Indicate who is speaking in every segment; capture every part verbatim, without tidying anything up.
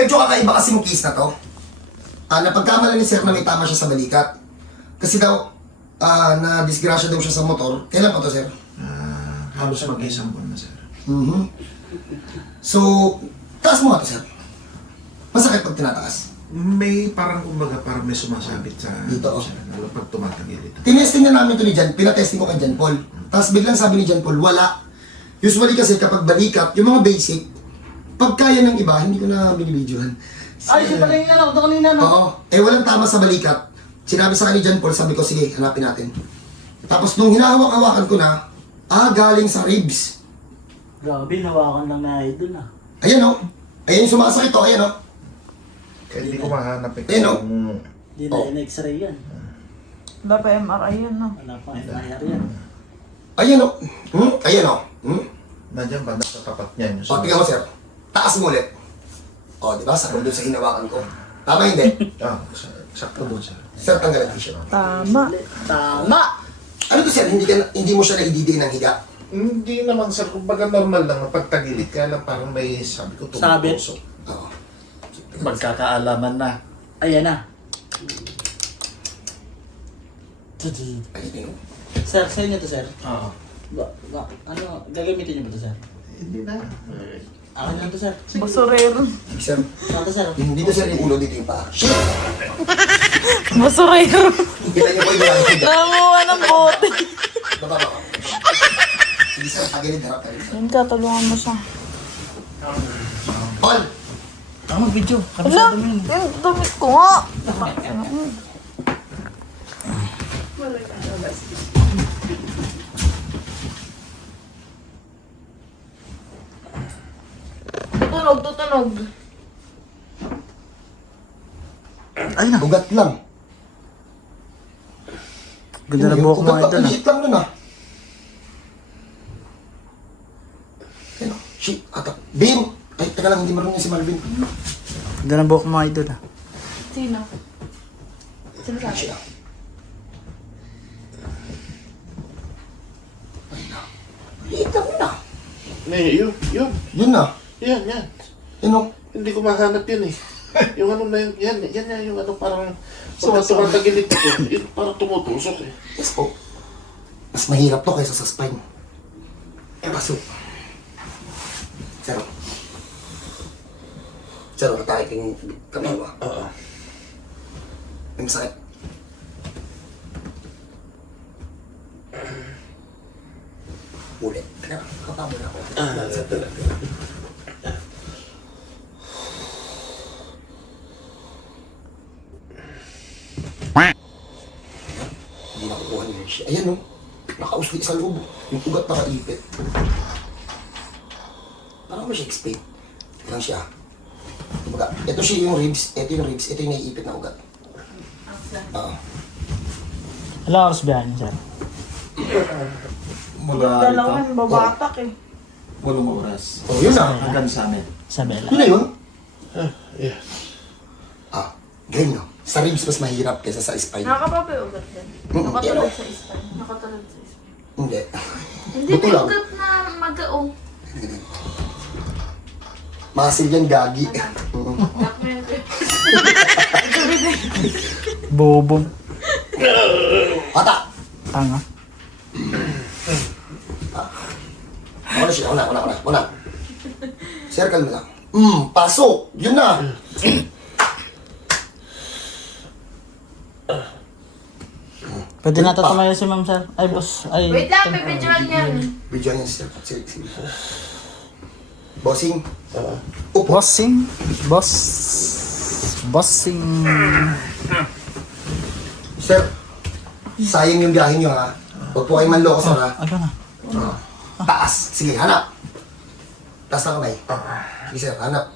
Speaker 1: medyo kakaiba kasi yung case na to. Ah, napagkamala ni sir na may tama siya sa balikat. Kasi daw, ah, na-disgrasya daw siya sa motor. Kailan pa to, sir?
Speaker 2: Ah, halos mag-isang buwan na, sir.
Speaker 1: Mhm. So, taas mo nga to, sir. Masakit pag tinataas.
Speaker 2: May parang kumbaga parang may sumasabit sa
Speaker 1: Dito, oh.
Speaker 2: sir, lalo pag tumatagil ito.
Speaker 1: Tinesting na namin to ni Jan, pinatesting ko kay Jan Paul. Tapos biglang sabi ni Jan Paul, wala. Usually kasi kapag balikat, yung mga basic, pag kaya ng iba, hindi ko na binibidyohan.
Speaker 3: Ay, siya pala yung anak ko kanina, no?
Speaker 1: Oo. Eh, walang tama sa balikat. Sinabi sa akin ni Jan Paul, sabi ko, sige, hanapin natin. Tapos nung hinahawak-hawakan ko na, ah, galing sa ribs.
Speaker 3: Grabe, nawakan lang na idol, ah.
Speaker 1: Ayan o. Ayan yung sumasakit o. Ayan o.
Speaker 2: Kaya hindi ko mahanap eh.
Speaker 1: Ayun, oh.
Speaker 2: kung-
Speaker 3: Hindi na
Speaker 1: Oh.
Speaker 3: in-x-ray yan.
Speaker 4: Wala pa M R I yun, no?
Speaker 3: Wala pang M I R yan.
Speaker 1: Ayan o. Hmm? Ayan o. Hmm?
Speaker 2: Nandiyan ba? Nasa tapat niyan.
Speaker 1: O, tingnan mo, sir. Taas mo ulit. O, di ba? Sakot doon sa hinawakan ko. Tama hindi?
Speaker 2: Ah, sa- sakto doon, sir.
Speaker 1: Sir, tanggal ang t-shirt.
Speaker 4: Tama.
Speaker 3: Tama!
Speaker 1: Ano to, sir? Hindi, ka, hindi mo siya naididiin ng higa?
Speaker 2: Hindi naman, sir. Kumbaga normal lang. Pagtagilid kaya lang parang may sabi ko
Speaker 3: Sabit?
Speaker 2: tumutusok.
Speaker 1: Oo.
Speaker 5: Magkakaalaman na.
Speaker 3: Ayan na.
Speaker 1: Ayun yun.
Speaker 3: Sir, sa inyo to, sir?
Speaker 5: Oo.
Speaker 3: Ba, ba, ano, gagamitin niyo ba to, sir?
Speaker 2: Hindi na.
Speaker 3: Akin lang to, sir.
Speaker 4: Basurero.
Speaker 1: Sir,
Speaker 3: Saan to, sir?
Speaker 1: yung dito, sir, yung ulo, dito yung paa. Shit!
Speaker 4: Basurero.
Speaker 1: Kita niyo po yung lang higa.
Speaker 4: Nanguha ng bote.
Speaker 1: Baba, baba. Sige, sir, pagilid, harap tayo.
Speaker 4: Yun ka, tulungan mo siya.
Speaker 1: Paul!
Speaker 3: Ako mag-video. Kami
Speaker 4: Wala,
Speaker 3: sa dumi.
Speaker 4: yung damit ko nga. Tutunog, tutunog.
Speaker 3: Ay na.
Speaker 1: Ugat lang.
Speaker 3: Ganda na buhok mo,
Speaker 1: Ugat
Speaker 3: idol,
Speaker 1: lang,
Speaker 3: ah.
Speaker 1: liit lang nun, ah. Ayun, oh. Shit, atak. Bin! Ay, teka lang, hindi marunong si Marvin.
Speaker 3: Ganda na buhok mo, idol, ah.
Speaker 4: Sino? Sino sabi?
Speaker 1: Shit, ah. Ay, na. Liit lang yun, ah.
Speaker 2: Eh, yun, yun.
Speaker 1: Yun na.
Speaker 2: Yan, yan.
Speaker 1: Yun, oh.
Speaker 2: Hindi ko mahanap yun eh. Yung ano na yun, yan, yan yan, yung ano parang pagka tumatagilid ko, yun parang tumutusok eh.
Speaker 1: Yes po. Mas mahirap to kaysa sa spine. Eh, pasok. Sir. Sir, natakit yung kamay mo.
Speaker 2: Oo.
Speaker 1: May masakit. Ulit. Kaya, kakabol ako. Hindi nakukuha niya siya. Ayan, no? Nakausli sa loob. Yung ugat nakaipit. Parang mo siya explain. Ito lang siya. Kumbaga, ito siya yung ribs, ito yung ribs, ito yung naiipit na ugat. Oo.
Speaker 3: Ilang oras biyahe niyo, sir?
Speaker 5: Mula
Speaker 4: Dalawan,
Speaker 5: rito,
Speaker 4: babatak eh.
Speaker 5: walong oras.
Speaker 1: Oh, yun na.
Speaker 5: Hanggang sa amin.
Speaker 3: Sa Bella.
Speaker 1: Yun na yun.
Speaker 2: Ah, yeah.
Speaker 1: Ah, galing no? Sa ribs mas mahirap kaysa sa spine.
Speaker 4: Nakakapapa yung ugat din.
Speaker 1: Mm,
Speaker 4: Nakatulad
Speaker 1: yan,
Speaker 4: sa spine. Nakatulad sa spine.
Speaker 1: Hindi.
Speaker 4: Hindi,
Speaker 1: Buto
Speaker 4: may
Speaker 1: lang.
Speaker 4: ugat na mag-aong.
Speaker 1: Masil yan, gagi. Mm.
Speaker 3: Bobo.
Speaker 1: Ata!
Speaker 3: Tanga.
Speaker 1: Ako na siya, ako na, ako na, ako na, ako na. Circle mo lang. Hmm, pasok! Yun na!
Speaker 3: Pwede na ito tumayo si ma'am, sir. Ay, boss. Ay,
Speaker 4: Wait lang, pipidyoan yan.
Speaker 1: Video niya siya. Sige, sige. Bossing.
Speaker 2: Oo.
Speaker 1: Upo.
Speaker 3: Bossing. Boss. Bossing.
Speaker 1: Sir, sayang yung biyahe niyo ha. Huwag po kayo manloko sir ha.
Speaker 3: Ano na?
Speaker 1: Taas. Sige, hanap. Taas na kamay. Sige sir, hanap.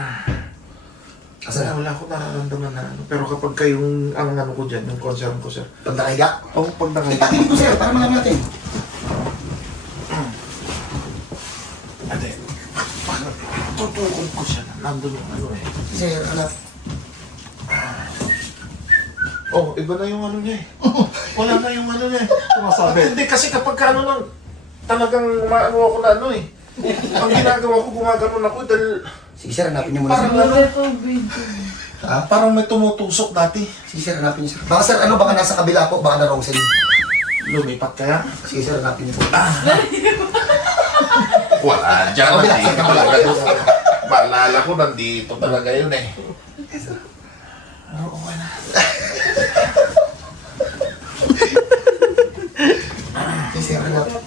Speaker 1: Asa
Speaker 2: Wala,
Speaker 1: na?
Speaker 2: wala akong nararamdaman na ano. Pero kapag kayong, ang ano ko dyan, yung concern ko, sir.
Speaker 1: Pag nakahiga.
Speaker 2: Oh, pag nakita.
Speaker 1: Itakilig ko sir, para malaman natin.
Speaker 2: Ate, paano? Tutukod ko siya na nandun yung ano eh.
Speaker 1: Sir, hanap.
Speaker 2: Oh, iba na yung ano niya eh. Wala na yung ano niya eh.
Speaker 5: Sumasabi.
Speaker 2: Hindi kasi kapag ka ano lang, talagang maano ako na ano eh. Ang ginagawa ko, gumaganon ako dahil
Speaker 1: Sige sir, hanapin niyo muna sir.
Speaker 2: ah, parang may tumutusok dati.
Speaker 1: Sige sir, hanapin niyo sir. Baka sir, ano, baka nasa kabila po, baka na wrong side.
Speaker 2: Lumipat kaya?
Speaker 1: Sige sir, hanapin niyo po.
Speaker 2: Wala dyan.
Speaker 1: Kabila,
Speaker 2: Nandito
Speaker 1: sir, kabila.
Speaker 2: talaga. Maalala ko, nandito talaga yun eh. Oo, okay na.
Speaker 1: Sige sir, hanapin.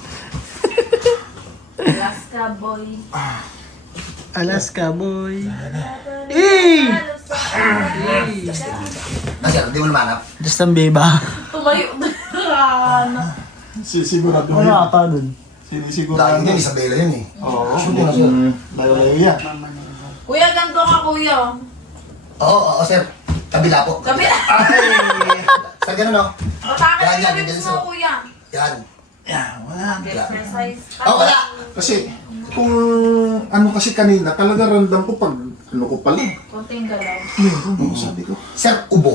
Speaker 4: Alaska boy.
Speaker 3: Alaska boy. Eh!
Speaker 1: Ah sir, di mo namanap.
Speaker 3: Justin Bieber.
Speaker 4: Tumayo. Ano?
Speaker 5: Sigurado
Speaker 3: Ano ata dun?
Speaker 5: Sinisigurado.
Speaker 1: Lagi yun, Isabela yun eh.
Speaker 5: Oo.
Speaker 1: Shoot mo na sir.
Speaker 5: Layo-layo yan.
Speaker 4: Kuya, ganito ka kuya.
Speaker 1: Oo, oo sir. Kabila po.
Speaker 4: Gabi.
Speaker 1: Sir, ganun o.
Speaker 4: Batakan
Speaker 1: Yan,
Speaker 4: na
Speaker 1: yan,
Speaker 4: gabi
Speaker 1: yan,
Speaker 4: mo
Speaker 1: sir.
Speaker 4: kuya.
Speaker 1: Yan.
Speaker 5: Yan, wala.
Speaker 4: Exercise.
Speaker 1: Oh, wala.
Speaker 2: Kasi, kung ano kasi kanina, talaga random ko pag ano ko pala.
Speaker 4: Konting galaw.
Speaker 2: Meron, sabi ko.
Speaker 1: Sir, ubo.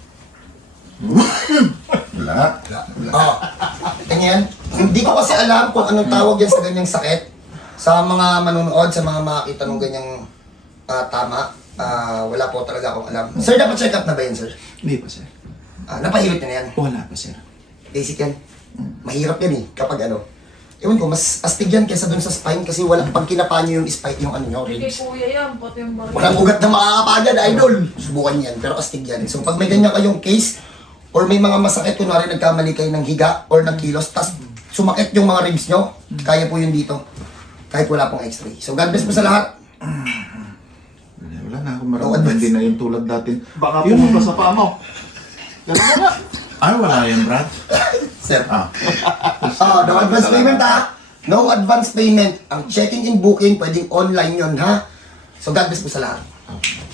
Speaker 2: Wala.
Speaker 1: Oo. Tingnan. Hindi ko kasi alam kung anong tawag yan sa ganyang sakit. Sa mga manonood, sa mga makakita ng ganyang ah, tama, ah, wala po talaga akong alam. Sir, dapat check up na ba yan, sir?
Speaker 5: Hindi pa, sir.
Speaker 1: Ah, napahilot na yan.
Speaker 5: Wala pa, sir.
Speaker 1: Basic yan. Mahirap yan eh, kapag ano. Ewan ko, mas astig yan kaysa dun sa spine kasi wala, pag kinapa nyo yung spine, yung ano nyo,
Speaker 4: Kay
Speaker 1: ribs.
Speaker 4: kuya yan, pati yung bari.
Speaker 1: Walang ugat na makakapagad, idol. Subukan yan, pero astig yan. So pag may ganyan kayong case, or may mga masakit, kunwari nagkamali kayo ng higa or ng kilos, tas sumakit yung mga ribs nyo, kaya po yun dito. Kahit wala pong x-ray. So God bless po sa lahat.
Speaker 2: Wala, wala na akong
Speaker 1: No
Speaker 2: maramdaman.
Speaker 1: advance.
Speaker 2: Hindi na yung tulad dati.
Speaker 5: Baka
Speaker 2: Yun.
Speaker 5: pumunta sa paa mo. Ganun mo na.
Speaker 2: Ay, wala yan, Brad.
Speaker 1: Sir.
Speaker 2: Ah.
Speaker 1: Ah, no advance payment ha. No advance payment. Ang checking in booking, pwedeng online yon ha. So God bless po sa lahat.